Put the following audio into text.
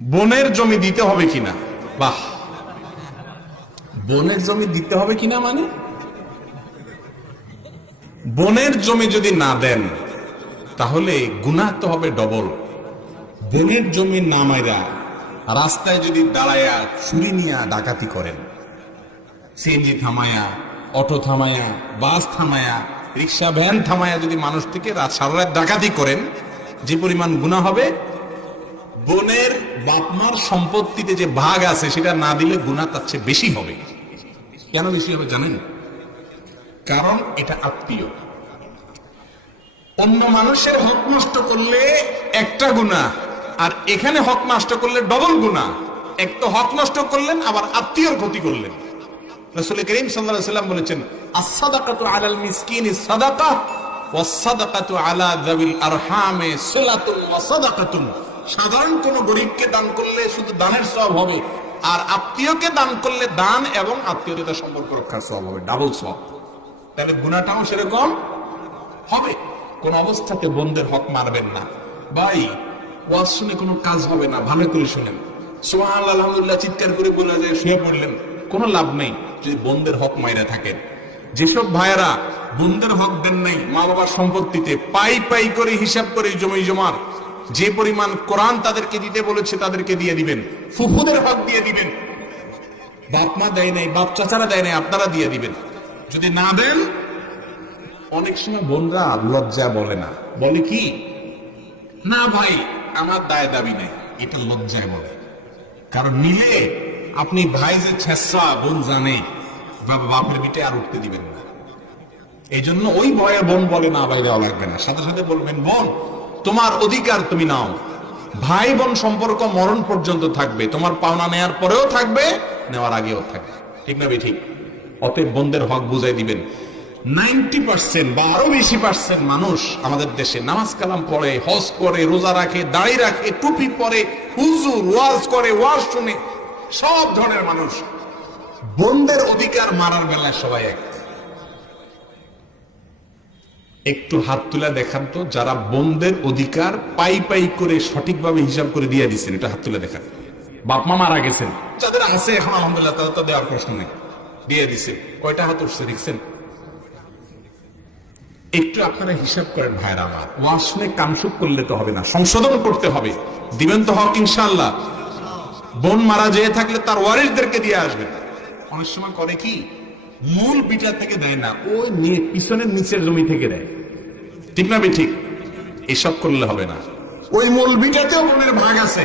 বনের জমি দিতে হবে কিনা? বাহ, বনের জমি দিতে হবে কিনা মানে বনের জমি যদি না দেন তাহলে গুনাহ তো হবে ডবল। বনের জমি না মাইরা রাস্তায় যদি দাঁড়ায়া ছুরি নিয়া ডাকাতি করেন, সিএনজি থামায়া, অটো থামায়া, বাস থামায়া, রিক্সা ভ্যান থামায়া যদি মানুষ থেকে সারা রাত ডাকাতি করেন, যে পরিমাণ গুনাহ হবে, বনের বাপমার সম্পত্তিতে যে ভাগ আছে সেটা না দিলে গুনাহ তার চেয়ে বেশি হবে। কেন বেশি হবে জানেন? কারণ এটা আত্মীয়। অন্য মানুষের হক নষ্ট করলে একটা গুনাহ, আর এখানে হক নষ্ট করলে ডবল গুনাহ। এক তো হক নষ্ট করলেন, আবার আত্মীয়র ক্ষতি করলেন। রাসূল করিম সাল্লাল্লাহু আলাইহি ওয়াসাল্লাম বলেছেন, আস-সাদাকাতু আলাল মিসকিনি সাদাকা ওয়াস-সাদাকাতু আলা যাবিল আরহামে সিলাতুন ওয়া সাদাকাতুন। সাধারণ কোন গরীবকে দান করলে শুধু দানের সওয়াব হবে, আর আত্মীয়কে দান করলে দান এবং আত্মীয়তার সম্পর্ক রক্ষার সওয়াব হবে, ডাবল সওয়াব। তাহলে গুনাহটাও সেরকম হবে। কোন অবস্থাতে বন্ধের হক মারবেন না। ভাই, ওয়াজ শুনে কোনো কাজ হবে না, ভালো করে শুনেন। সুবহানাল্লাহ, আলহামদুলিল্লাহ চিৎকার করে বলে যে শুয়ে পড়লেন, কোনো লাভ নেই যদি বন্ধের হক মাইরা থাকেন। যেসব ভাইয়েরা বন্ধের হক দেন নাই, মা বাবার সম্পত্তিতে পাই পাই করে হিসাব করে জমি জমার, যে পরিমাণ কোরআন তাদেরকে দিতে বলেছে তাদেরকে দিয়ে দিবেন। ফুফুদের হক দিয়ে দিবেন। বাপ মা দেয় নাই, বাপ চাচারা দেয় নাই, আপনারা দিয়ে দিবেন। যদি না দেন, অনেক সময় বোনরা লজ্জা বলে না, বলে কি, না ভাই আমার দায় দাবি নাই, এটা লজ্জায় বলে। কারণ নিলে আপনি ভাই যে ছেসা, বোন জানে, বাপের বিটে আর উঠতে দিবেন না। এই জন্য ওই ভয়ে বোন বলে না ভাই দেওয়া লাগবে না, সাথে সাথে বলবেন বোন তোমার অধিকার তুমি নাও। ভাই বোন সম্পর্ক মরণ পর্যন্ত থাকবে, তোমার পাওনা নেয়ার পরেও থাকবে, নেওয়ার আগেও থাকবে। ঠিক না ঠিক? অতএব বন্ধের হক বুঝাই দিবেন। 90% বা আরো বেশি % মানুষ আমাদের দেশে নামাজ কালাম পড়ে, হজ করে, রোজা রাখে, দাড়ি রাখে, টুপি পরে, হুজুর ওয়াজ করে, ওয়াজ শুনে, সব ধরনের মানুষ। বন্ধের অধিকার মারার বেলায় সবাই এক। একটু হাত তুলে দেখান তো যারা বন্ধের অধিকার পাই পাই করে সঠিকভাবে হিসাব করে দিয়ে দিচ্ছেন, এটা হাত তুলে দেখান। বাপ মা মারা গেছেন, যাদের আছে এখন আলহামদুলিল্লাহ, তাদের তো দেওয়ার প্রশ্ন নেই, দিয়ে দিচ্ছে। কয়টা হাত উঠছে দেখছেন? একটু আপনারা হিসাব করেন ভাইরা আমার। ওয়াজ শুনে কামসুক করলে তো হবে না, সংশোধন করতে হবে। দিবেন তো হক ইনশাআল্লাহ। বোন মারা যেয়ে থাকলে তার ওয়ারিসদেরকে দিয়ে আসবেন। অনেক সময় করে কি, মূল বিটা থেকে দেয় না, ওই পিছনের নিচের জমি থেকে দেয়। ঠিক না ঠিক? এসব করলে হবে না। ওই মূল বিটাতেও বোনের ভাগ আছে।